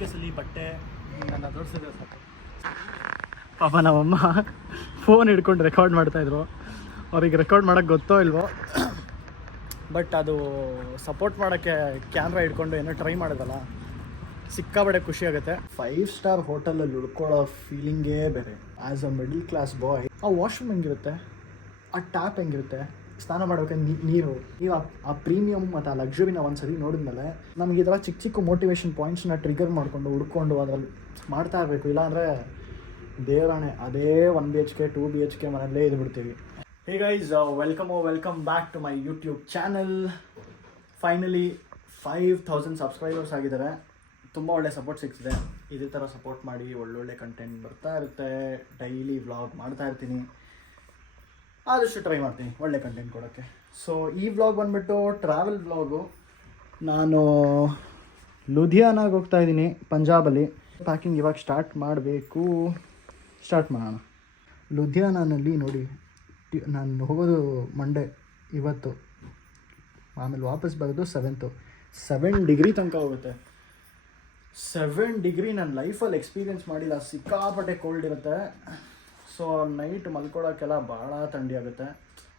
ಕೇಸಲ್ಲಿ ಬಟ್ಟೆ ನನ್ನ ತೋರಿಸಿದ್ರೆ ಸಾಕು. ಪಾಪ ನಮ್ಮಮ್ಮ ಫೋನ್ ಹಿಡ್ಕೊಂಡು ರೆಕಾರ್ಡ್ ಮಾಡ್ತಾಯಿದ್ರು. ಅವ್ರಿಗೆ ರೆಕಾರ್ಡ್ ಮಾಡೋಕ್ಕೆ ಗೊತ್ತೋ ಇಲ್ವೋ, ಬಟ್ ಅದು ಸಪೋರ್ಟ್ ಮಾಡೋಕ್ಕೆ ಕ್ಯಾಮ್ರಾ ಹಿಡ್ಕೊಂಡು ಏನೋ ಟ್ರೈ ಮಾಡೋದಲ್ಲ, ಸಿಕ್ಕಾಬಡೆ ಖುಷಿ ಆಗುತ್ತೆ. 5 ಸ್ಟಾರ್ ಹೋಟೆಲಲ್ಲಿ ಉಳ್ಕೊಳ್ಳೋ ಫೀಲಿಂಗೇ ಬೇರೆ. ಆ್ಯಸ್ ಅ ಮಿಡಲ್ ಕ್ಲಾಸ್ ಬಾಯ್, ಆ ವಾಶ್ರೂಮ್ ಹೆಂಗಿರುತ್ತೆ, ಆ ಟ್ಯಾಪ್ ಹೆಂಗಿರುತ್ತೆ, ಸ್ನಾನ ಮಾಡೋಕ್ಕೆ ನೀರು, ನೀವು ಆ ಪ್ರೀಮಿಯಮ್ ಮತ್ತು ಆ ಲಕ್ಸುರಿನ ಒಂದು ಸರಿ ನೋಡಿದ್ಮೇಲೆ ನಮಗೆ ಈ ಥರ ಚಿಕ್ಕ ಚಿಕ್ಕ ಮೋಟಿವೇಶನ್ ಪಾಯಿಂಟ್ಸ್ನ ಟ್ರಿಗರ್ ಮಾಡಿಕೊಂಡು ಹುಡ್ಕೊಂಡು ಅದರಲ್ಲಿ ಮಾಡ್ತಾ ಇರಬೇಕು. ಇಲ್ಲಾಂದರೆ ದೇವರಾಣೆ ಅದೇ 1 BHK 2 BHK ಮನೆಯಲ್ಲೇ ಇದು ಬಿಡ್ತೀವಿ. Hey guys, welcome back to my YouTube channel. Finally 5000 subscribers ಆಗಿದ್ದಾರೆ. ತುಂಬ ಒಳ್ಳೆ ಸಪೋರ್ಟ್ ಸಿಗ್ತಿದೆ. ಇದೇ ಥರ ಸಪೋರ್ಟ್ ಮಾಡಿ, ಒಳ್ಳೊಳ್ಳೆ ಕಂಟೆಂಟ್ ಬರ್ತಾ ಇರುತ್ತೆ. ಡೈಲಿ ವ್ಲಾಗ್ ಮಾಡ್ತಾ ಇರ್ತೀನಿ, ಆದಷ್ಟು ಟ್ರೈ ಮಾಡ್ತೀನಿ ಒಳ್ಳೆ ಕಂಟೆಂಟ್ ಕೊಡೋಕ್ಕೆ. ಸೊ ಈ ವ್ಲಾಗ್ ಬಂದುಬಿಟ್ಟು ಟ್ರಾವೆಲ್ ವ್ಲಾಗು. ನಾನು ಲುಧಿಯಾನಾಗೆ ಹೋಗ್ತಾ ಇದ್ದೀನಿ, ಪಂಜಾಬಲ್ಲಿ. ಪ್ಯಾಕಿಂಗ್ ಇವಾಗ ಸ್ಟಾರ್ಟ್ ಮಾಡೋಣ. ಲುಧಿಯಾನಲ್ಲಿ ನೋಡಿ, ನಾನು ಹೋಗೋದು ಮಂಡೇ ಇವತ್ತು, ಆಮೇಲೆ ವಾಪಸ್ ಬರೋದು 7 ಡಿಗ್ರಿ ತನಕ ಹೋಗುತ್ತೆ. 7 ಡಿಗ್ರಿ ನನ್ನ ಲೈಫಲ್ಲಿ ಎಕ್ಸ್ಪೀರಿಯೆನ್ಸ್ ಮಾಡಿಲ್ಲ. ಸಿಕ್ಕಾಪಟ್ಟೆ ಕೋಲ್ಡ್ ಇರುತ್ತೆ. ಸೊ ನೈಟ್ ಮಲ್ಕೊಳ್ಳೋಕ್ಕೆಲ್ಲ ಭಾಳ ಥಂಡಿ ಆಗುತ್ತೆ.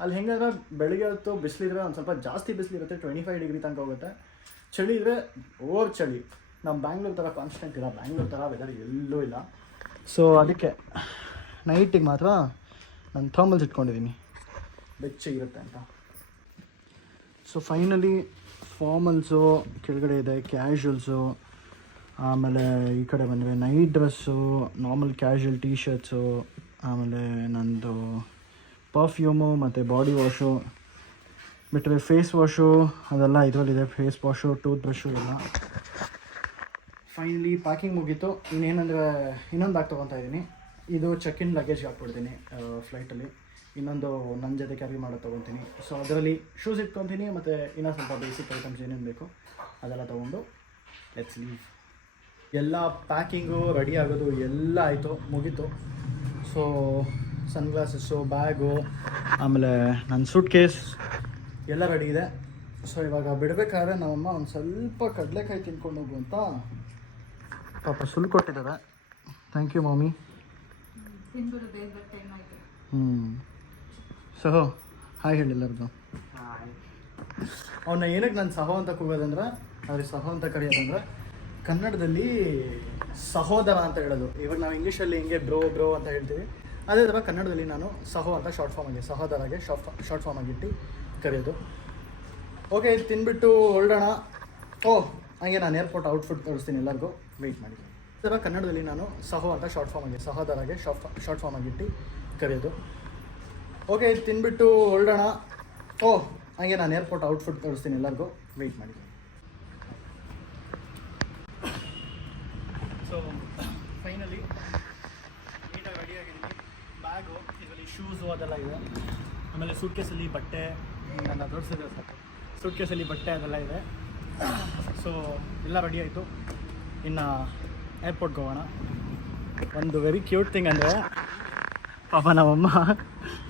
ಅಲ್ಲಿ ಹೆಂಗಂದ್ರೆ ಬೆಳಿಗ್ಗೆ ಹೊತ್ತು ಬಿಸಿಲಿದ್ರೆ ಒಂದು ಸ್ವಲ್ಪ ಜಾಸ್ತಿ ಬಿಸಿಲಿರುತ್ತೆ, 25 ಡಿಗ್ರಿ ತನಕ ಹೋಗುತ್ತೆ. ಚಳಿ ಇದ್ದರೆ ಓವರ್ ಚಳಿ. ನಮ್ಮ ಬ್ಯಾಂಗ್ಳೂರ್ ಥರ ಕಾನ್ಸ್ಟೆಂಟ್ ಇಲ್ಲ, ಬ್ಯಾಂಗ್ಳೂರ್ ಥರ ವೆದರ್ ಎಲ್ಲೂ ಇಲ್ಲ. ಸೊ ಅದಕ್ಕೆ ನೈಟಿಗೆ ಮಾತ್ರ ನಾನು ಥರ್ಮಲ್ಸ್ ಇಟ್ಕೊಂಡಿದ್ದೀನಿ, ಬೆಚ್ಚಗಿರುತ್ತೆ ಅಂತ. ಸೊ ಫೈನಲಿ ಫಾರ್ಮಲ್ಸು ಕೆಳಗಡೆ ಇದೆ, ಕ್ಯಾಶುವಲ್ಸು, ಆಮೇಲೆ ಈ ಕಡೆ ಬಂದರೆ night dress, normal casual tea shirts, ಆಮೇಲೆ ನಂದು ಪರ್ಫ್ಯೂಮು ಮತ್ತು ಬಾಡಿ ವಾಶು ಬಿಟ್ಟರೆ ಫೇಸ್ ವಾಶು ಅದೆಲ್ಲ ಇದರಲ್ಲಿದೆ. ಫೇಸ್ ವಾಶು, ಟೂತ್ ಬ್ರಷು ಎಲ್ಲ. ಫೈನಲಿ ಪ್ಯಾಕಿಂಗ್ ಮುಗೀತು. ಇನ್ನೇನಂದರೆ ಇನ್ನೊಂದು ಬ್ಯಾಗ್ ತೊಗೊತಾ ಇದ್ದೀನಿ. ಇದು ಚೆಕ್ ಇನ್ ಲಗೇಜ್ಗೆ ಹಾಕ್ಬಿಡ್ತೀನಿ ಫ್ಲೈಟಲ್ಲಿ. ಇನ್ನೊಂದು ನನ್ನ ಜೊತೆ ಕ್ಯಾರಿ ಮಾಡೋದು ತೊಗೊತೀನಿ. ಸೊ ಅದರಲ್ಲಿ ಶೂಸ್ ಇಟ್ಕೊತೀನಿ ಮತ್ತು ಇನ್ನೂ ಸ್ವಲ್ಪ ಬೇಸಿಕ್ ಐಟಮ್ಸ್ ಏನೇನು ಬೇಕು ಅದೆಲ್ಲ ತೊಗೊಂಡು ಲೆಟ್ಸ್ ಲೀವ್. ಎಲ್ಲ ಪ್ಯಾಕಿಂಗು ರೆಡಿ ಆಗೋದು ಎಲ್ಲ ಆಯಿತು, ಮುಗೀತು. ಸೊ ಸನ್ಗ್ಲಾಸಸ್ಸು, ಬ್ಯಾಗು, ಆಮೇಲೆ ನನ್ನ ಸೂಟ್ ಕೇಸ್ ಎಲ್ಲ ರೆಡಿ ಇದೆ. ಸೊ ಇವಾಗ ಬಿಡಬೇಕಾದ್ರೆ ನಮ್ಮಮ್ಮ ಒಂದು ಸ್ವಲ್ಪ ಕಡಲೆಕಾಯಿ ತಿನ್ಕೊಂಡು ಹೋಗು ಅಂತ ಪಾಪ ಸುಲ್ ಕೊಟ್ಟಿದ್ದಾರೆ. Thank you mummy. ಸಹೋ ಹಾಯ್ ಹೇಳಿ ಎಲ್ಲರಿಗೂ. ಅವನ್ನ ಏನಕ್ಕೆ ನಾನು ಸಹೋ ಅಂತ ಕೂಗೋದಂದ್ರೆ, ಅವ್ರಿಗೆ ಸಹೋ ಅಂತ ಕರೆಯೋದಂದ್ರೆ ಕನ್ನಡದಲ್ಲಿ ಸಹೋದರ ಅಂತ ಹೇಳೋದು. ಇವಾಗ ನಾವು ಇಂಗ್ಲೀಷಲ್ಲಿ ಹಿಂಗೆ ಬ್ರೋ ಅಂತ ಹೇಳ್ತೀವಿ, ಅದೇ ಥರ ಕನ್ನಡದಲ್ಲಿ ನಾನು ಸಹೋ ಅಂತ ಶಾರ್ಟ್ ಫಾರ್ಮ್ ಆಗಿ, ಸಹೋದರಾಗೆ ಶಾರ್ಟ್ ಫಾರ್ಮ್ ಆಗಿಟ್ಟು ಕರೆಯೋದು. ಓಕೆ, ಇದು ತಿನ್ಬಿಟ್ಟು ಹೊರಡೋಣ. ಹಾಗೆ ನಾನು ಏರ್ಪೋರ್ಟ್ ಔಟ್ಫಿಟ್ ತೋರಿಸ್ತೀನಿ ಎಲ್ಲರಿಗೂ, ವೆಯ್ಟ್ ಮಾಡಿ. ಈ ಥರ ಕನ್ನಡದಲ್ಲಿ ನಾನು ಸಹೋ ಅಂತ ಶಾರ್ಟ್ ಫಾರ್ಮ್ ಆಗಿ, ಸಹೋದರಾಗೆ ಶಾರ್ಟ್ ಫಾರ್ಮ್ ಆಗಿಟ್ಟು ಕರೆಯೋದು. ಓಕೆ, ಇದು ತಿನ್ಬಿಟ್ಟು ಹೊರಡೋಣ. ಹಾಗೆ ನಾನು ಏರ್ಪೋರ್ಟ್ ಔಟ್ಫಿಟ್ ತೋರಿಸ್ತೀನಿ ಎಲ್ಲರಿಗೂ, ವೆಯ್ಟ್ ಮಾಡಿ. ಸೊ ಫೈನಲಿ ನೀಟಾಗಿ ರೆಡಿಯಾಗಿದ್ದೀನಿ. ಬ್ಯಾಗು, ಇದರಲ್ಲಿ ಶೂಸು ಅದೆಲ್ಲ ಇದೆ. ಆಮೇಲೆ ಸೂಟ್ ಕೇಸಲ್ಲಿ ಬಟ್ಟೆ, ನನ್ನ ತೋರಿಸಿದ್ರೆ ಸಾಕು, ಸೂಟ್ ಕೇಸಲ್ಲಿ ಬಟ್ಟೆ ಅದೆಲ್ಲ ಇದೆ. ಸೊ ಎಲ್ಲ ರೆಡಿ ಆಯಿತು. ಇನ್ನು ಏರ್ಪೋರ್ಟ್ಗೆ ಹೋಗೋಣ. ಒಂದು ವೆರಿ ಕ್ಯೂಟ್ ಥಿಂಗ್ ಅಂದರೆ, ಪಾಪ ನಮ್ಮಮ್ಮ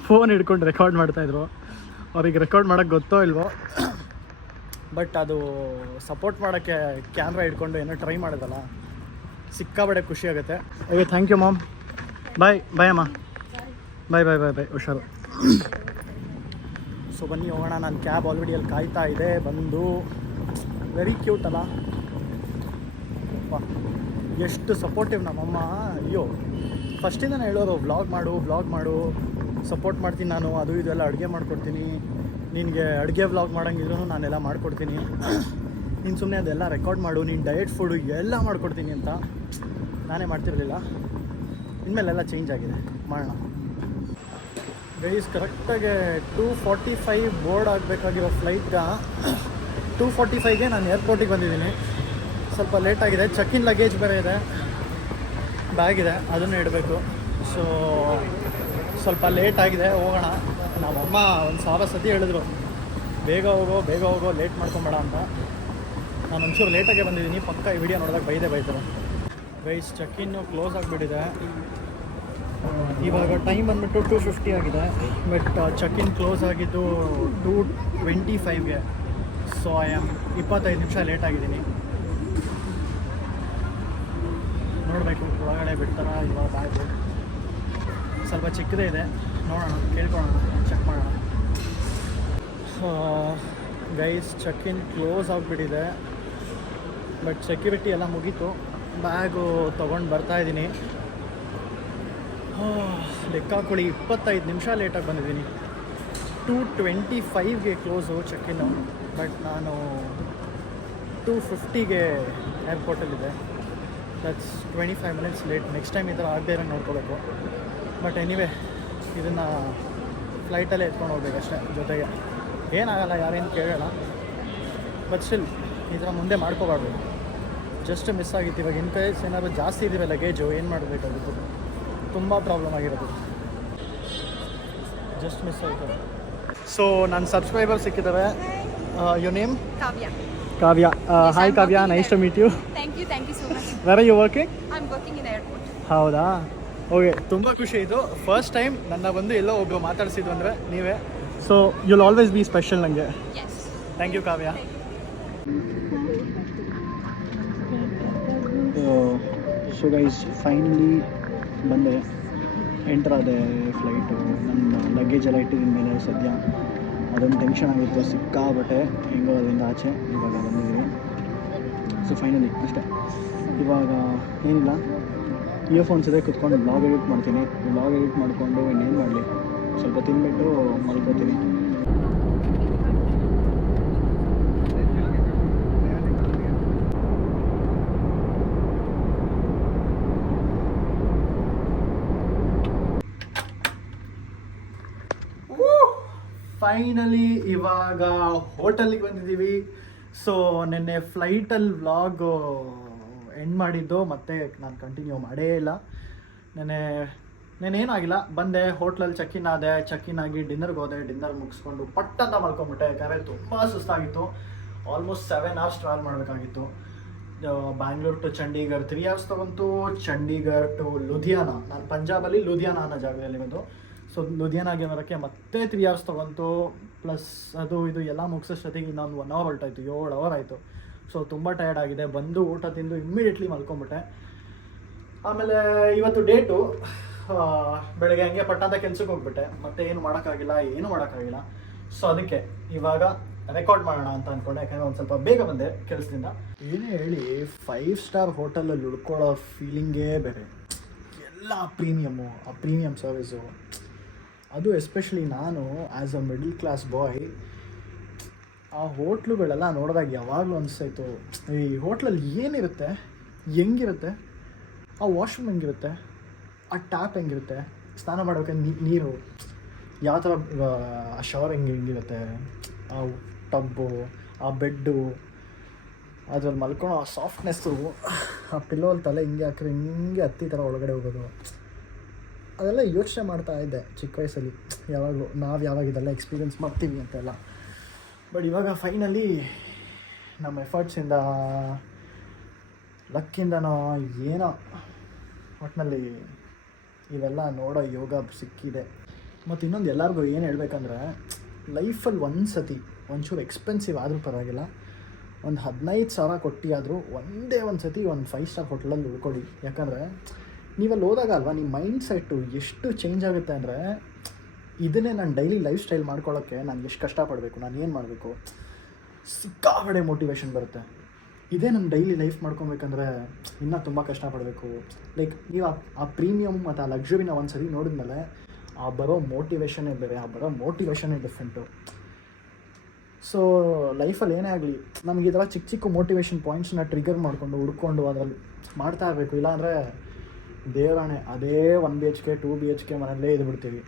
ಫೋನ್ ಹಿಡ್ಕೊಂಡು ರೆಕಾರ್ಡ್ ಮಾಡ್ತಾಯಿದ್ರು. ಅವ್ರಿಗೆ ರೆಕಾರ್ಡ್ ಮಾಡೋಕ್ಕೆ ಗೊತ್ತೋ ಇಲ್ವೋ, ಬಟ್ ಅದು ಸಪೋರ್ಟ್ ಮಾಡೋಕ್ಕೆ ಕ್ಯಾಮ್ರಾ ಹಿಡ್ಕೊಂಡು ಏನೋ ಟ್ರೈ ಮಾಡೋದಲ್ಲ, ಸಿಕ್ಕಾಬಡೆ ಖುಷಿ ಆಗುತ್ತೆ. Okay, thank you mom. Bye ಅಮ್ಮ. ಬಾಯ್ ಹುಷಾರು. ಸೊ ಬನ್ನಿ ಹೋಗೋಣ. ನನ್ನ ಕ್ಯಾಬ್ ಆಲ್ರೆಡಿ ಅಲ್ಲಿ ಕಾಯ್ತಾ ಇದೆ. ಬಂದು ವೆರಿ ಕ್ಯೂಟ್ ಅಲ್ಲ, ಎಷ್ಟು ಸಪೋರ್ಟಿವ್ ನಮ್ಮಮ್ಮ. ಅಯ್ಯೋ, ಫಸ್ಟಿಂದ ಹೇಳೋರು ವ್ಲಾಗ್ ಮಾಡು, ಸಪೋರ್ಟ್ ಮಾಡ್ತೀನಿ ನಾನು, ಅದು ಇದೆಲ್ಲ ಅಡುಗೆ ಮಾಡಿಕೊಡ್ತೀನಿ, ನಿನಗೆ ಅಡುಗೆ ವ್ಲಾಗ್ ಮಾಡೋಂಗಿದ್ರು ನಾನೆಲ್ಲ ಮಾಡಿಕೊಡ್ತೀನಿ, ನೀನು ಸುಮ್ಮನೆ ಅದೆಲ್ಲ ರೆಕಾರ್ಡ್ ಮಾಡು, ನೀನು ಡಯಟ್ ಫುಡ್ಡು ಎಲ್ಲ ಮಾಡಿಕೊಡ್ತೀನಿ ಅಂತ. ನಾನೇ ಮಾಡ್ತಿರಲಿಲ್ಲ, ಇನ್ಮೇಲೆಲ್ಲ ಚೇಂಜ್ ಆಗಿದೆ, ಮಾಡೋಣ. ಗೈಸ್, ಕರೆಕ್ಟಾಗಿ 2:45 ಬೋರ್ಡ್ ಆಗಬೇಕಾಗಿರೋ ಫ್ಲೈಟ್ಗೆ 2:45ಗೆ ನಾನು ಏರ್ಪೋರ್ಟಿಗೆ ಬಂದಿದ್ದೀನಿ. ಸ್ವಲ್ಪ ಲೇಟಾಗಿದೆ. ಚೆಕ್ ಇನ್ ಲಗೇಜ್ ಬೇರೆ ಇದೆ, ಬ್ಯಾಗ್ ಇದೆ, ಅದನ್ನು ಇಡಬೇಕು. ಸೊ ಸ್ವಲ್ಪ ಲೇಟಾಗಿದೆ, ಹೋಗೋಣ. ನಮ್ಮಮ್ಮ ಒಂದು 1000 ಸತಿ ಹೇಳಿದ್ರು, ಬೇಗ ಹೋಗೋ, ಲೇಟ್ ಮಾಡ್ಕೊಬೇಡ ಅಂತ. ನಾನು ಒಂಚೂರು ಲೇಟಾಗೆ ಬಂದಿದ್ದೀನಿ. ಪಕ್ಕ ಈ ವಿಡಿಯೋ ನೋಡಿದಾಗ ಬೈತಾರೆ. ಗೈಸ್, ಚೆಕ್ ಇನ್ನು ಕ್ಲೋಸ್ ಆಗಿಬಿಟ್ಟಿದೆ. ಇವಾಗ ಟೈಮ್ ಬಂದುಬಿಟ್ಟು 2:50 ಆಗಿದೆ, ಬಟ್ ಚೆಕ್ ಇನ್ ಕ್ಲೋಸ್ ಆಗಿದ್ದು 2:25ಗೆ. ಸೊ 25 ನಿಮಿಷ ಲೇಟಾಗಿದ್ದೀನಿ. ಕೇಳಬೇಕು ಒಳಗಡೆ ಬಿಡ್ತಾರಾ ಇವಾಗ ಬ್ಯಾಗು ಸ್ವಲ್ಪ ಚಿಕ್ಕದೇ ಇದೆ, ನೋಡೋಣ ಕೇಳ್ಕೊಳ್ಳೋಣ, ಚೆಕ್ ಮಾಡೋಣ. ಗೈಸ್ ಚೆಕ್ ಇನ್ ಕ್ಲೋಸ್ ಆಗಿಬಿಟ್ಟಿದೆ, ಬಟ್ ಸೆಕ್ಯೂರಿಟಿ ಎಲ್ಲ ಮುಗೀತು. ಬ್ಯಾಗು ತೊಗೊಂಡು ಬರ್ತಾಯಿದ್ದೀನಿ. ಲೆಕ್ಕ ಹಾಕೊಳ್ಳಿ 25 ನಿಮಿಷ ಲೇಟಾಗಿ ಬಂದಿದ್ದೀನಿ. 2:25ಗೆ ಕ್ಲೋಸು ಚೆಕ್ ಇನ್ನು, ಬಟ್ ನಾನು 2:50ಗೆ ಏರ್ಪೋರ್ಟಲ್ಲಿದೆ. That's 25 minutes late. Next time ಈ ಥರ ಆಗದೇ ಇರೋ ನೋಡ್ಕೋಬೇಕು. ಬಟ್ ಎನಿವೆ ಇದನ್ನು ಫ್ಲೈಟಲ್ಲೇ ಎತ್ಕೊಂಡು ಹೋಗ್ಬೇಕಷ್ಟೇ. ಜೊತೆಗೆ ಏನಾಗಲ್ಲ, ಯಾರೇನು ಕೇಳೋಲ್ಲ. ಬಟ್ ಸ್ಟಿಲ್ ಈ ಥರ ಮುಂದೆ ಮಾಡ್ಕೋಬಾರ್ದು. ಜಸ್ಟ್ ಮಿಸ್ ಆಗಿತ್ತು. ಇವಾಗ ಇನ್ ಕೇಸ್ ಏನಾದರೂ ಜಾಸ್ತಿ ಇದ್ದೀವಿ ಲಗೇಜು, ಏನು ಮಾಡಬೇಕಾಗಿತ್ತು, ತುಂಬ ಪ್ರಾಬ್ಲಮ್ ಆಗಿರೋದು. ಜಸ್ಟ್ ಮಿಸ್ ಆಯಿತು. ಸೊ ನನ್ನ ಸಬ್ಸ್ಕ್ರೈಬರ್ ಸಿಕ್ಕಿದ್ದಾರೆ. You name? Kavya. Hi Kavya, nice to meet you. Thank you so much. Where are you working? I am working in airport. ಹೌದಾ? ಓಕೆ, ತುಂಬ ಖುಷಿ ಇದು. ಫಸ್ಟ್ ಟೈಮ್ ನನ್ನ ಬಂದು ಎಲ್ಲೋ ಒಬ್ಬರು ಮಾತಾಡಿಸಿದ್ದು ಅಂದರೆ ನೀವೇ. So you'll always be special ನನಗೆ. Thank you Kavya. So guys finally ಬಂದೆ, ಎಂಟರ್ ಆದೆ ಫ್ಲೈಟು. ನನ್ನ ಲಗೇಜ್ ಎಲ್ಲ ಇಟ್ಟಿದ್ದ ಮೇಲೆ ಸದ್ಯ ಅದೊಂದು ಟೆನ್ಷನ್ ಆಗಿತ್ತು ಸಿಕ್ಕಾಬಟ್ಟೆ. ಹೆಂಗೋ ಅದರಿಂದ ಆಚೆ ಇವಾಗ ಬಂದಿದ್ದೀವಿ. ಸೊ ಫೈನಲಿ ಅಷ್ಟೇ. ಇವಾಗ ಏನಿಲ್ಲ, ಇಯರ್ಫೋನ್ಸ್ ಇದೆ, ಕುತ್ಕೊಂಡು ಬ್ಲಾಗ್ ಎಡಿಟ್ ಮಾಡ್ತೀನಿ. ಬ್ಲಾಗ್ ಎಡಿಟ್ ಮಾಡಿಕೊಂಡು ಇನ್ನೇನು ಮಾಡಲಿ, ಸ್ವಲ್ಪ ತಿನ್ಬಿಟ್ಟು ಮಲ್ಕೋತೀನಿ. ಫೈನಲಿ ಇವಾಗ ಹೋಟೆಲಿಗೆ ಬಂದಿದ್ದೀವಿ. ಸೊ ನೆನ್ನೆ ಫ್ಲೈಟಲ್ಲಿ ವ್ಲಾಗ್ ಎಂಡ್ ಮಾಡಿದ್ದು, ಮತ್ತೆ ನಾನು ಕಂಟಿನ್ಯೂ ಮಾಡೇ ಇಲ್ಲ. ನೆನ್ನೇನಾಗಿಲ್ಲ, ಬಂದೆ ಹೋಟ್ಲಲ್ಲಿ ಚೆಕ್ ಇನ್ ಆಗಿ ಡಿನ್ನರ್ಗೆ ಹೋದೆ. ಡಿನ್ನರ್ ಮುಗಿಸ್ಕೊಂಡು ಪಟ್ಟಂತ ಮಲ್ಕೊಂಬಿಟ್ಟೆ, ಯಾಕಂದರೆ ತುಂಬ ಸುಸ್ತಾಗಿತ್ತು. ಆಲ್ಮೋಸ್ಟ್ 7 hours ಟ್ರಾವೆಲ್ ಮಾಡಬೇಕಾಗಿತ್ತು. ಬ್ಯಾಂಗ್ಳೂರ್ ಟು ಚಂಡೀಗಢ 3 hours ತೊಗೊಂತು. ಚಂಡೀಗಢ ಟು ಲುಧಿಯಾನ, ನಾನು ಪಂಜಾಬಲ್ಲಿ ಲುಧಿಯಾನ ಅನ್ನೋ ಜಾಗದಲ್ಲಿ ಬಂದು. ಸೊ ಲುಧಿಯಾನಾಗೆ ಬರೋಕ್ಕೆ ಮತ್ತೆ 3 hours ತೊಗೊಂತು. ಪ್ಲಸ್ ಅದು ಇದು ಎಲ್ಲ ಮುಗಿಸೋಷ್ಟೊತ್ತಿಗೆ ಇನ್ನೊಂದು 1 hour ಹೊರಟಾಯಿತು. 7 hour ಆಯಿತು. ಸೊ ತುಂಬ ಟಯರ್ಡ್ ಆಗಿದೆ. ಬಂದು ಊಟ ತಿಂದು ಇಮ್ಮಿಡಿಯೇಟ್ಲಿ ಮಲ್ಕೊಂಬಿಟ್ಟೆ. ಆಮೇಲೆ ಇವತ್ತು ಡೇಟು ಬೆಳಗ್ಗೆ ಹಂಗೆ ಪಟ್ಟಂತ ಕೆಲ್ಸಕ್ಕೆ ಹೋಗ್ಬಿಟ್ಟೆ. ಮತ್ತೆ ಏನು ಮಾಡೋಕ್ಕಾಗಿಲ್ಲ. ಸೊ ಅದಕ್ಕೆ ಇವಾಗ ರೆಕಾರ್ಡ್ ಮಾಡೋಣ ಅಂತ ಅಂದ್ಕೊಂಡೆ, ಯಾಕಂದರೆ ಒಂದು ಸ್ವಲ್ಪ ಬೇಗ ಬಂದೆ ಕೆಲಸದಿಂದ. ಏನೇ ಹೇಳಿ 5 star ಹೋಟೆಲಲ್ಲಿ ಉಳ್ಕೊಳ್ಳೋ ಫೀಲಿಂಗೇ ಬೇರೆ. ಎಲ್ಲ ಪ್ರೀಮಿಯಮ್ಮು, ಆ ಪ್ರೀಮಿಯಮ್ ಸರ್ವಿಸು, ಅದು ಎಸ್ಪೆಷಲಿ ನಾನು ಆ್ಯಸ್ ಅ ಮಿಡಲ್ ಕ್ಲಾಸ್ ಬಾಯ್ ಆ ಹೋಟ್ಲುಗಳೆಲ್ಲ ನೋಡಿದಾಗ ಯಾವಾಗಲೂ ಅನಿಸ್ತಾಯಿತ್ತು, ಈ ಹೋಟ್ಲಲ್ಲಿ ಏನಿರುತ್ತೆ, ಹೆಂಗಿರುತ್ತೆ, ಆ ವಾಶ್ರೂಮ್ ಹೆಂಗಿರುತ್ತೆ, ಆ ಟ್ಯಾಪ್ ಹೆಂಗಿರುತ್ತೆ, ಸ್ನಾನ ಮಾಡೋಕ್ಕೆ ನೀರು ಯಾವ ಥರ, ಆ ಶವರ್ ಹೆಂಗಿರುತ್ತೆ, ಆ ಟಬ್ಬು, ಆ ಬೆಡ್ಡು, ಅದ್ರಲ್ಲಿ ಮಲ್ಕೊಳ್ಳೋ ಆ ಸಾಫ್ಟ್ನೆಸ್ಸು, ಆ ಪಿಲ್ಲೋಲ್ಲಿ ತಲೆ ಹಿಂಗೆ ಹಾಕಿದ್ರೆ ಹಿಂಗೆ ಹತ್ತಿ ಥರ ಒಳಗಡೆ ಹೋಗೋದು, ಅದೆಲ್ಲ ಯೋಚನೆ ಮಾಡ್ತಾ ಇದ್ದೆ ಚಿಕ್ಕ ವಯಸ್ಸಲ್ಲಿ. ಯಾವಾಗಲೂ ಯಾವಾಗ ಇದೆಲ್ಲ ಎಕ್ಸ್ಪೀರಿಯೆನ್ಸ್ ಮಾಡ್ತೀವಿ ಅಂತೆಲ್ಲ. ಬಟ್ ಇವಾಗ ಫೈನಲಿ ನಮ್ಮ ಎಫರ್ಟ್ಸಿಂದ, ಲಕ್ಕಿಂದನೋ ಏನೋ ಒಟ್ಟಿನಲ್ಲಿ ಇವೆಲ್ಲ ನೋಡೋ ಯೋಗ ಸಿಕ್ಕಿದೆ. ಮತ್ತು ಇನ್ನೊಂದು ಎಲ್ಲರಿಗೂ ಏನು ಹೇಳ್ಬೇಕಂದ್ರೆ, ಲೈಫಲ್ಲಿ ಒಂಚೂರು ಎಕ್ಸ್ಪೆನ್ಸಿವ್ ಆದರೂ ಪರವಾಗಿಲ್ಲ, ಒಂದು 15,000 ಕೊಟ್ಟು ಆದರೂ ಒಂದೇ ಒಂದು ಸತಿ ಒಂದು 5 star ಹೋಟ್ಲಲ್ಲಿ ಉಳ್ಕೊಳ್ಳಿ. ಯಾಕಂದರೆ ನೀವಲ್ಲಿ ಹೋದಾಗ ಅಲ್ವಾ ನಿಮ್ಮ ಮೈಂಡ್ ಸೆಟ್ಟು ಎಷ್ಟು ಚೇಂಜ್ ಆಗುತ್ತೆ ಅಂದರೆ, ಇದನ್ನೇ ನಾನು ಡೈಲಿ ಲೈಫ್ ಸ್ಟೈಲ್ ಮಾಡ್ಕೊಳ್ಳೋಕ್ಕೆ ನಾನು ಎಷ್ಟು ಕಷ್ಟಪಡಬೇಕು, ನಾನು ಏನು ಮಾಡಬೇಕು, ಸಿಕ್ಕಾಪಟ್ಟೆ ಮೋಟಿವೇಶನ್ ಬರುತ್ತೆ. ಇದೇ ನಮ್ಮ ಡೈಲಿ ಲೈಫ್ ಮಾಡ್ಕೊಬೇಕಂದ್ರೆ ಇನ್ನೂ ತುಂಬ ಕಷ್ಟಪಡಬೇಕು. ಲೈಕ್ ನೀವು ಆ ಪ್ರೀಮಿಯಮ್ ಮತ್ತು ಆ ಲಕ್ಸುರಿನ ಒಂದು ಸರಿ ನೋಡಿದ್ಮೇಲೆ ಆ ಬರೋ ಮೋಟಿವೇಶನ್ನೇ ಬೇರೆ, ಆ ಬರೋ ಮೋಟಿವೇಶನ್ನೇ ಡಿಫ್ರೆಂಟು. ಸೊ ಲೈಫಲ್ಲಿ ಏನೇ ಆಗಲಿ ನಮಗೆ ಈ ಥರ ಚಿಕ್ಕ ಮೋಟಿವೇಶನ್ ಪಾಯಿಂಟ್ಸ್ನ ಟ್ರಿಗರ್ ಮಾಡಿಕೊಂಡು ಹುಡ್ಕೊಂಡು ಅದರಲ್ಲಿ ಮಾಡ್ತಾ ಇರಬೇಕು. ಇಲ್ಲಾಂದರೆ ದೇವರಾಣೆ ಅದೇ 1 BHK 2 BHK ಮನೆಯಲ್ಲೇ ಇದ್ಬಿಡ್ತೀವಿ.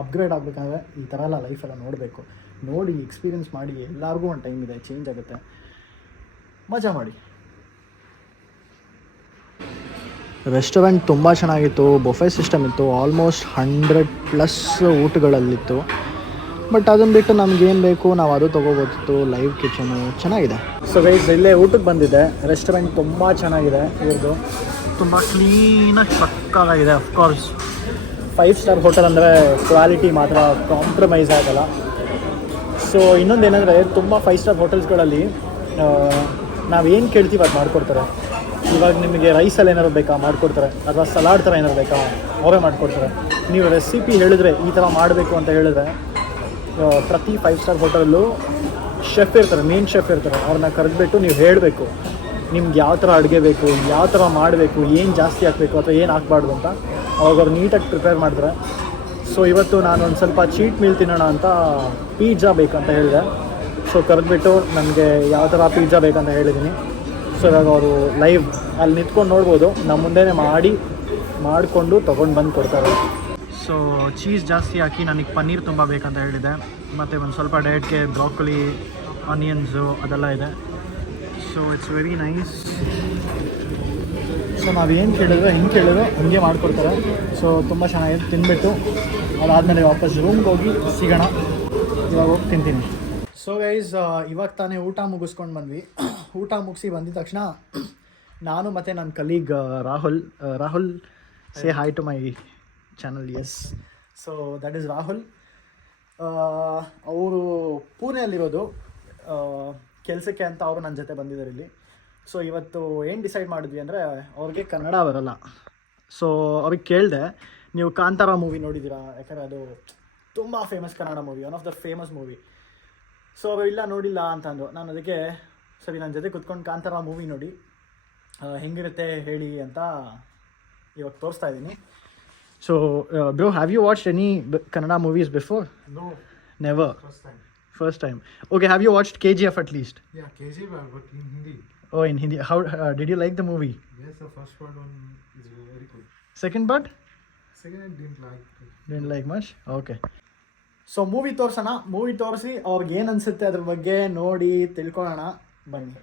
ಅಪ್ಗ್ರೇಡ್ ಆಗಬೇಕಂದ್ರೆ ಈ ಥರ ಎಲ್ಲ ಲೈಫೆಲ್ಲ ನೋಡಬೇಕು, ನೋಡಿ ಎಕ್ಸ್ಪೀರಿಯೆನ್ಸ್ ಮಾಡಿ. ಎಲ್ಲರಿಗೂ ಒಂದು ಟೈಮ್ ಇದೆ, ಚೇಂಜ್ ಆಗುತ್ತೆ, ಮಜಾ ಮಾಡಿ. ರೆಸ್ಟೋರೆಂಟ್ ತುಂಬ ಚೆನ್ನಾಗಿತ್ತು, ಬೊಫೆ ಸಿಸ್ಟಮ್ ಇತ್ತು, ಆಲ್ಮೋಸ್ಟ್ 100+ ಊಟಗಳಲ್ಲಿತ್ತು. ಬಟ್ ಅದನ್ನು ಬಿಟ್ಟು ನಮಗೇನು ಬೇಕು ನಾವು ಅದು ತೊಗೋಬೋದಿತ್ತು. ಲೈವ್ ಕಿಚನು ಚೆನ್ನಾಗಿದೆ. ಸೊ ಗೈಸ್ ಇಲ್ಲೇ ಊಟಕ್ಕೆ ಬಂದಿದೆ. ರೆಸ್ಟೋರೆಂಟ್ ತುಂಬ ಚೆನ್ನಾಗಿದೆ, ಇವ್ರದ್ದು ತುಂಬ ಕ್ಲೀನಾಗಿ ಪಕ್ಕಾಗಿದೆ. ಅಫ್ಕೋರ್ಸ್ 5 star ಹೋಟೆಲ್ ಅಂದರೆ ಕ್ವಾಲಿಟಿ ಮಾತ್ರ ಕಾಂಪ್ರಮೈಸ್ ಆಗಲ್ಲ. ಸೊ ಇನ್ನೊಂದೇನೆಂದರೆ ತುಂಬ 5 star ಹೋಟೆಲ್ಸ್ಗಳಲ್ಲಿ ನಾವೇನು ಕೇಳ್ತೀವಿ ಅದು ಮಾಡಿಕೊಡ್ತಾರೆ. ಇವಾಗ ನಿಮಗೆ ರೈಸಲ್ಲಿ ಏನಾದ್ರು ಬೇಕಾ ಮಾಡಿಕೊಡ್ತಾರೆ, ಅಥವಾ ಸಲಾಡ್ ಥರ ಏನಾದ್ರು ಬೇಕಾ ಅವರೇ ಮಾಡಿಕೊಡ್ತಾರೆ. ನೀವು ರೆಸಿಪಿ ಹೇಳಿದ್ರೆ ಈ ಥರ ಮಾಡಬೇಕು ಅಂತ ಹೇಳಿದ್ರೆ ಪ್ರತಿ 5 ಸ್ಟಾರ್ ಹೋಟೆಲಲ್ಲೂ ಶೆಫ್ ಇರ್ತಾರೆ, ಮೇನ್ ಶೆಫ್ ಇರ್ತಾರೆ. ಅವ್ರನ್ನ ಕರೆದ್ಬಿಟ್ಟು ನೀವು ಹೇಳಬೇಕು ನಿಮ್ಗೆ ಯಾವ ಥರ ಅಡುಗೆ ಬೇಕು, ಯಾವ ಥರ ಮಾಡಬೇಕು, ಏನು ಜಾಸ್ತಿ ಹಾಕಬೇಕು ಅಥವಾ ಏನು ಹಾಕ್ಬಾರ್ದು ಅಂತ. ಅವಾಗ ಅವ್ರು ನೀಟಾಗಿ ಪ್ರಿಪೇರ್ ಮಾಡ್ತಾರೆ. ಸೊ ಇವತ್ತು ನಾನು ಒಂದು ಸ್ವಲ್ಪ ಚೀಟ್ ಮೀಲ್ ತಿನ್ನೋಣ ಅಂತ ಪಿಜ್ಜಾ ಬೇಕಂತ ಹೇಳಿದೆ. ಸೊ ಕರೆದ್ಬಿಟ್ಟು ನನಗೆ ಯಾವ ಥರ ಪಿಜ್ಜಾ ಬೇಕಂತ ಹೇಳಿದ್ದೀನಿ. ಸೊ ಇವಾಗ ಅವರು ಲೈವ್ ಅಲ್ಲಿ ನಿಂತ್ಕೊಂಡು ನೋಡ್ಬೋದು, ನಮ್ಮ ಮುಂದೆನೇ ಮಾಡಿಕೊಂಡು ತೊಗೊಂಡು ಬಂದು ಕೊಡ್ತಾರೆ. ಸೊ ಚೀಸ್ ಜಾಸ್ತಿ ಹಾಕಿ ನನಗೆ ಪನ್ನೀರ್ ತುಂಬ ಬೇಕಂತ ಹೇಳಿದೆ. ಮತ್ತು ಒಂದು ಸ್ವಲ್ಪ ಡಯಟ್ಗೆ ಬ್ರಾಕೊಲಿ, ಆನಿಯನ್ಸು ಅದೆಲ್ಲ ಇದೆ. So it's very nice. So ನಾವು ಏನು ಕೇಳಿದ್ರು ಹೆಂಗೆ ಕೇಳಿದ್ರು ಹಂಗೆ ಮಾಡಿಕೊಡ್ತಾರೆ. ಸೊ ತುಂಬ ಚೆನ್ನಾಗಿದೆ. ತಿನ್ಬಿಟ್ಟು ಅದಾದಮೇಲೆ ವಾಪಸ್ ರೂಮ್ಗೆ ಹೋಗಿ ಸಿಗೋಣ. ಇವಾಗ ಹೋಗಿ ತಿಂತೀನಿ. ಸೊ ಗೈಸ್, ಇವಾಗ ತಾನೇ ಊಟ ಮುಗಿಸ್ಕೊಂಡು ಬಂದ್ವಿ. ಊಟ ಮುಗಿಸಿ ಬಂದಿದ ತಕ್ಷಣ ನಾನು ಮತ್ತು ನನ್ನ colleague Rahul say hi to my channel. Yes, so that is Rahul. ಅವರು ಪುಣೆಯಲ್ಲಿರೋದು ಕೆಲಸಕ್ಕೆ ಅಂತ ಅವರು ನನ್ನ ಜೊತೆ ಬಂದಿದ್ದಾರೆ ಇಲ್ಲಿ. ಸೊ ಇವತ್ತು ಏನು ಡಿಸೈಡ್ ಮಾಡಿದ್ವಿ ಅಂದರೆ, ಅವ್ರಿಗೆ ಕನ್ನಡ ಬರಲ್ಲ. ಸೊ ಅವ್ರಿಗೆ ಕೇಳಿದೆ, ನೀವು ಕಾಂತಾರ ಮೂವಿ ನೋಡಿದ್ದೀರಾ? ಯಾಕಂದರೆ ಅದು ತುಂಬ famous Kannada movie, one of the famous movie. So ಅವರು ಇಲ್ಲ ನೋಡಿಲ್ಲ ಅಂತಂದರು. ನಾನು ಅದಕ್ಕೆ ಸರಿ ನನ್ನ ಜೊತೆ ಕುತ್ಕೊಂಡು ಕಾಂತಾರ ಮೂವಿ ನೋಡಿ ಹೆಂಗಿರುತ್ತೆ ಹೇಳಿ ಅಂತ ಇವಾಗ ತೋರಿಸ್ತಾ ಇದ್ದೀನಿ. So bro, have you watched any Kannada movies before? No. Never? First time. Okay, have you watched KGF at least? Yeah, KGF, but in Hindi. Oh, in Hindi. How did you like the movie? Yes, the first part one is very good. Second part? Second, I didn't like it. Didn't like much? Okay. So movie ತೋರ್ಸೋಣ. Movie ತೋರಿಸಿ ಅವ್ರಿಗೆ ಏನು ಅನಿಸುತ್ತೆ ಅದ್ರ ಬಗ್ಗೆ ನೋಡಿ ತಿಳ್ಕೊಳ್ಳೋಣ ಬನ್ನಿ.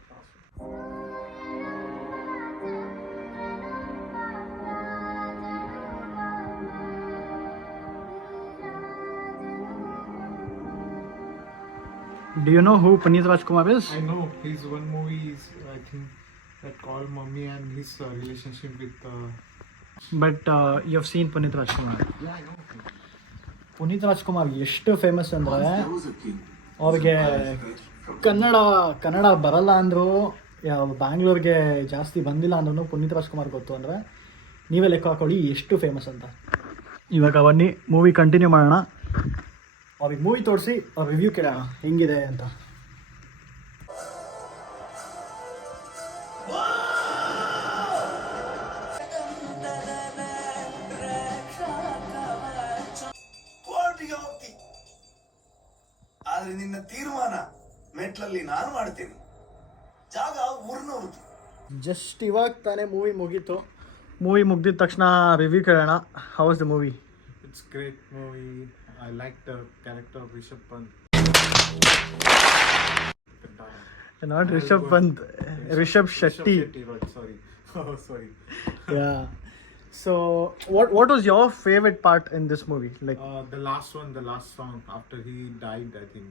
Do you know who Puneet Rajkumar is? I know his one movie is, I think, that called Mummy, and his relationship with. But you have seen Puneet Rajkumar. Yeah, I know. Puneeth Rajkumar ಎಷ್ಟು famous ಅಂದರೆ, ಅವ್ರಿಗೆ ಕನ್ನಡ ಬರಲ್ಲ ಅಂದರು, ಬ್ಯಾಂಗ್ಳೂರ್ಗೆ ಜಾಸ್ತಿ ಬಂದಿಲ್ಲ ಅಂದ್ರೂ ಪುನೀತ್ ರಾಜ್ಕುಮಾರ್ ಗೊತ್ತು ಅಂದರೆ ನೀವೇ ಲೆಕ್ಕ ಹಾಕೊಳ್ಳಿ ಎಷ್ಟು ಫೇಮಸ್ ಅಂತ. ಇವಾಗ ಬನ್ನಿ ಮೂವಿ ಕಂಟಿನ್ಯೂ ಮಾಡೋಣ. ಅವ್ರಿಗೆ ಮೂವಿ ತೋರಿಸಿ ಅವ್ರ ರಿವ್ಯೂ ಕೇಳೋಣ ಹೆಂಗಿದೆ ಅಂತ. ಆದ್ರೆ ನಿನ್ನ ತೀರ್ಮಾನ ಮೆಟ್ಲಲ್ಲಿ ನಾನು ಮಾಡ್ತೀನಿ, ಜಾಗ ಊರ್ನವ್ರದ್ದು. ಜಸ್ಟ್ ಇವಾಗ ತಾನೇ ಮೂವಿ ಮುಗೀತು. ಮೂವಿ ಮುಗ್ದಿದ ತಕ್ಷಣ ರಿವ್ಯೂ ಕೇಳೋಣ. How was the movie? It's great movie. I like the character of Rishabh Pant. Not Rishabh Pant, Rishabh Shetty. Right, sorry. Oh, sorry. Yeah. So, what was your favorite part in this movie? Like The last one, the last song after he died, I think.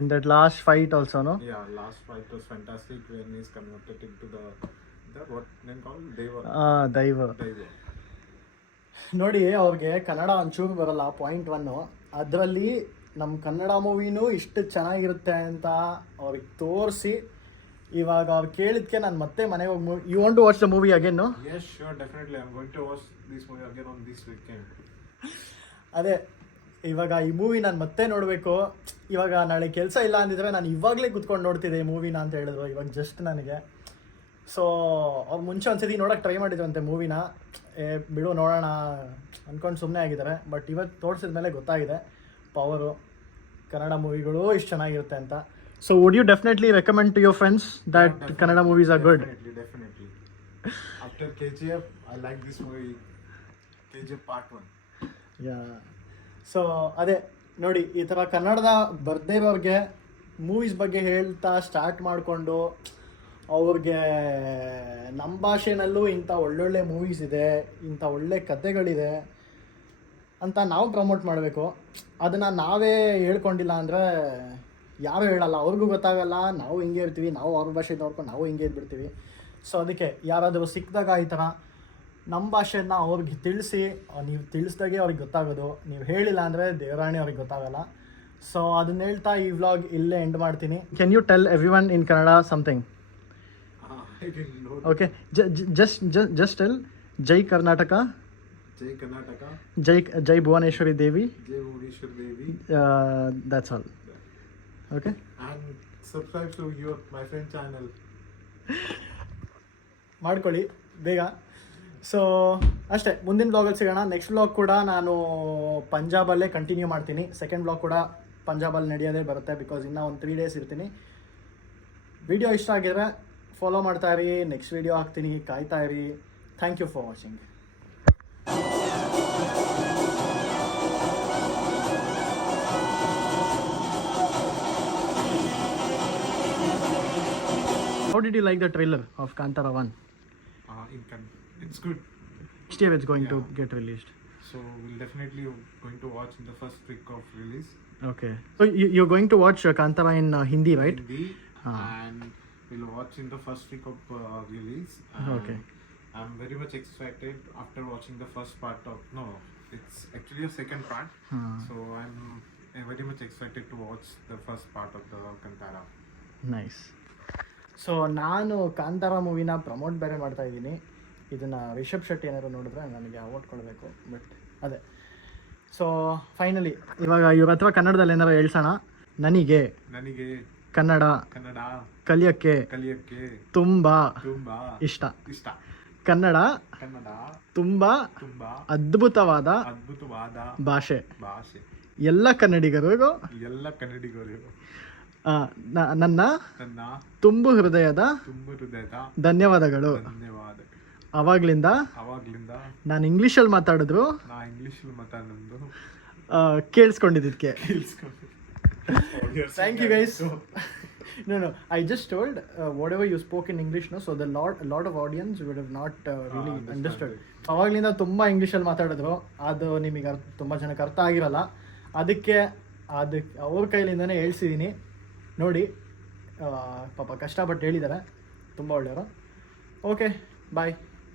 in that last fight also, no? Yeah, last fight was fantastic when he's converted into the what name called Deva. Daiva. Deva. ನೋಡಿ, ಅವ್ರಿಗೆ ಕನ್ನಡ ಒಂಚೂರು ಬರಲ್ಲ, .1. ಅದರಲ್ಲಿ ನಮ್ಮ ಕನ್ನಡ ಮೂವಿನೂ ಇಷ್ಟು ಚೆನ್ನಾಗಿರುತ್ತೆ ಅಂತ ಅವ್ರಿಗೆ ತೋರಿಸಿ ಇವಾಗ ಅವ್ರು ಕೇಳಿದ್ಕೆ ನಾನು ಮತ್ತೆ ಮನೆಗೆ ಹೋಗಿ you want to watch the movie again? Yes, sure, definitely. I'm going to watch this movie again on this weekend. ಅದೇ ಇವಾಗ ಈ ಮೂವಿ ನಾನು ಮತ್ತೆ ನೋಡಬೇಕು. ಇವಾಗ ನಾಳೆ ಕೆಲಸ ಇಲ್ಲ ಅಂದಿದ್ರೆ ನಾನು ಇವಾಗಲೇ ಕುತ್ಕೊಂಡು ನೋಡ್ತಿದ್ದೆ ಈ ಮೂವಿನ ಅಂತ ಹೇಳಿದ್ರು ಇವಾಗ ಜಸ್ಟ್ ನನಗೆ. ಸೊ ಅವ್ರು ಮುಂಚೆ ಒಂದ್ಸತಿ ನೋಡೋಕೆ ಟ್ರೈ ಮಾಡಿದ್ರಂತೆ ಮೂವಿನ. ಬಿಡು ನೋಡೋಣ ಅಂದ್ಕೊಂಡು ಸುಮ್ಮನೆ ಆಗಿದ್ದಾರೆ. ಬಟ್ ಇವತ್ತು ತೋರಿಸಿದ ಮೇಲೆ ಗೊತ್ತಾಗಿದೆ ಪವರು ಕನ್ನಡ ಮೂವಿಗಳು ಇಷ್ಟು ಚೆನ್ನಾಗಿರುತ್ತೆ ಅಂತ. So would you definitely recommend to your friends that Kannada movies are good? Definitely. After KGF, I like this movie, KGF Part 1. Yeah. So ಅದೇ ನೋಡಿ, ಈ ಥರ ಕನ್ನಡದ ಬರ್ದೇ ಇರೋರಿಗೆ ಮೂವೀಸ್ ಬಗ್ಗೆ ಹೇಳ್ತಾ ಸ್ಟಾರ್ಟ್ ಮಾಡಿಕೊಂಡು ಅವ್ರಿಗೆ ನಮ್ಮ ಭಾಷೆನಲ್ಲೂ ಇಂಥ ಒಳ್ಳೊಳ್ಳೆ ಮೂವೀಸ್ ಇದೆ, ಇಂಥ ಒಳ್ಳೆ ಕಥೆಗಳಿದೆ ಅಂತ ನಾವು ಪ್ರಮೋಟ್ ಮಾಡಬೇಕು. ಅದನ್ನು ನಾವೇ ಹೇಳ್ಕೊಂಡಿಲ್ಲ ಅಂದರೆ ಯಾರೂ ಹೇಳಲ್ಲ, ಅವ್ರಿಗೂ ಗೊತ್ತಾಗಲ್ಲ. ನಾವು ಹಿಂಗೆ ಇರ್ತೀವಿ, ನಾವು ಅವ್ರ ಭಾಷೆ ನೋಡ್ಕೊಂಡು ನಾವು ಹಿಂಗೆ ಇದ್ಬಿಡ್ತೀವಿ. ಸೊ ಅದಕ್ಕೆ ಯಾರಾದರೂ ಸಿಕ್ಕಿದಾಗ ಈ ಥರ ನಮ್ಮ ಭಾಷೆನ ಅವ್ರಿಗೆ ತಿಳಿಸಿ, ನೀವು ತಿಳಿಸ್ದಾಗೆ ಅವ್ರಿಗೆ ಗೊತ್ತಾಗೋದು. ನೀವು ಹೇಳಿಲ್ಲ ಅಂದರೆ ದೇವರಾಣಿ ಅವ್ರಿಗೆ ಗೊತ್ತಾಗಲ್ಲ. ಸೊ ಅದನ್ನ ಹೇಳ್ತಾ ಈ ವ್ಲಾಗ್ ಇಲ್ಲೇ ಎಂಡ್ ಮಾಡ್ತೀನಿ. Can you tell everyone in Kannada something? I didn't know. Okay, just tell Jai Karnataka, Jai Karnataka, Jai Bhuvaneshwari Devi. Jai Bhuvaneshwar Devi. That's all. Okay. And subscribe to my friend channel. ಮಾಡ್ಕೊಳ್ಳಿ ಬೇಗ. So ಅಷ್ಟೇ, ಮುಂದಿನ ಬ್ಲಾಗಲ್ಲಿ ಸಿಗೋಣ. Next blog ಕೂಡ ನಾನು ಪಂಜಾಬಲ್ಲೇ continue ಮಾಡ್ತೀನಿ. Second blog ಕೂಡ ಪಂಜಾಬಲ್ಲಿ ನಡೆಯೋದೇ ಬರುತ್ತೆ, ಬಿಕಾಸ್ ಇನ್ನೂ ಒಂದು 3 days ಇರ್ತೀನಿ. ವಿಡಿಯೋ ಇಷ್ಟ ಆಗಿದ್ರೆ ಫಾಲೋ ಮಾಡ್ತಾ ಇರಿ, ನೆಕ್ಸ್ಟ್ ವಿಡಿಯೋ ಹಾಕ್ತೀನಿ, ಕಾಯ್ತಾ ಇರಿ. Thank you for watching. How did you like the trailer of Kantara 1? It's good. Next year it's going to get released. So we'll definitely going to watch in the first week of release. Okay. So you're going to watch Kantara in Hindi, right? Hindi, and we'll watch in the first week of release. Okay. I'm very much excited after watching the first part of. No, it's actually a second part. So I'm very much excited to watch the first part of the Kantara. Nice. So ನಾನು Kantara ಮೂವಿನ promote ಬೇರೆ ಮಾಡ್ತಾ ಇದ್ದೀನಿ. ಇದನ್ನು ರಿಷಬ್ ಶೆಟ್ಟಿ ಏನಾದ್ರು ನೋಡಿದ್ರೆ ನನಗೆ award ಕೊಡಬೇಕು, but ಅದೇ. ಸೊ ಫೈನಲಿ ಇವಾಗ ಇವ್ರ ಹತ್ರ ಕನ್ನಡದಲ್ಲಿ ಏನಾರು ಹೇಳ್ಸೋಣ. ನನಗೆ ಕನ್ನಡ ಕಲಿಯೋಕ್ಕೆ ತುಂಬ ಇಷ್ಟ. ಕನ್ನಡ ತುಂಬ ಅದ್ಭುತವಾದ ಭಾಷೆ. ಎಲ್ಲ ಕನ್ನಡಿಗರಿಗೂ ನನ್ನ ತುಂಬು ಹೃದಯದ ಧನ್ಯವಾದಗಳು. ಅವಾಗ್ಲಿಂದ ನಾನು ಇಂಗ್ಲೀಷಲ್ಲಿ ಮಾತಾಡಿದ್ರು ಕೇಳಿಸ್ಕೊಂಡಿದ್ದಕ್ಕೆ. Thank you guys. No, I just told whatever you spoke in English, no, so the lot of audience would have not really understood. ಅವಾಗ್ಲಿಂದ ತುಂಬ ಇಂಗ್ಲೀಷಲ್ಲಿ ಮಾತಾಡಿದ್ರು, ಅದು ನಿಮಗೆ ತುಂಬ ಜನಕ್ಕೆ ಅರ್ಥ ಆಗಿರಲ್ಲ. ಅದಕ್ಕೆ ಅವ್ರ ಕೈಲಿಂದನೇ ಹೇಳ್ಸಿದ್ದೀನಿ. ನೋಡಿ, ಪಾಪ ಕಷ್ಟಪಟ್ಟು ಹೇಳಿದ್ದಾರೆ, ತುಂಬ ಒಳ್ಳೆಯವರು. ಓಕೆ, ಬಾಯ್.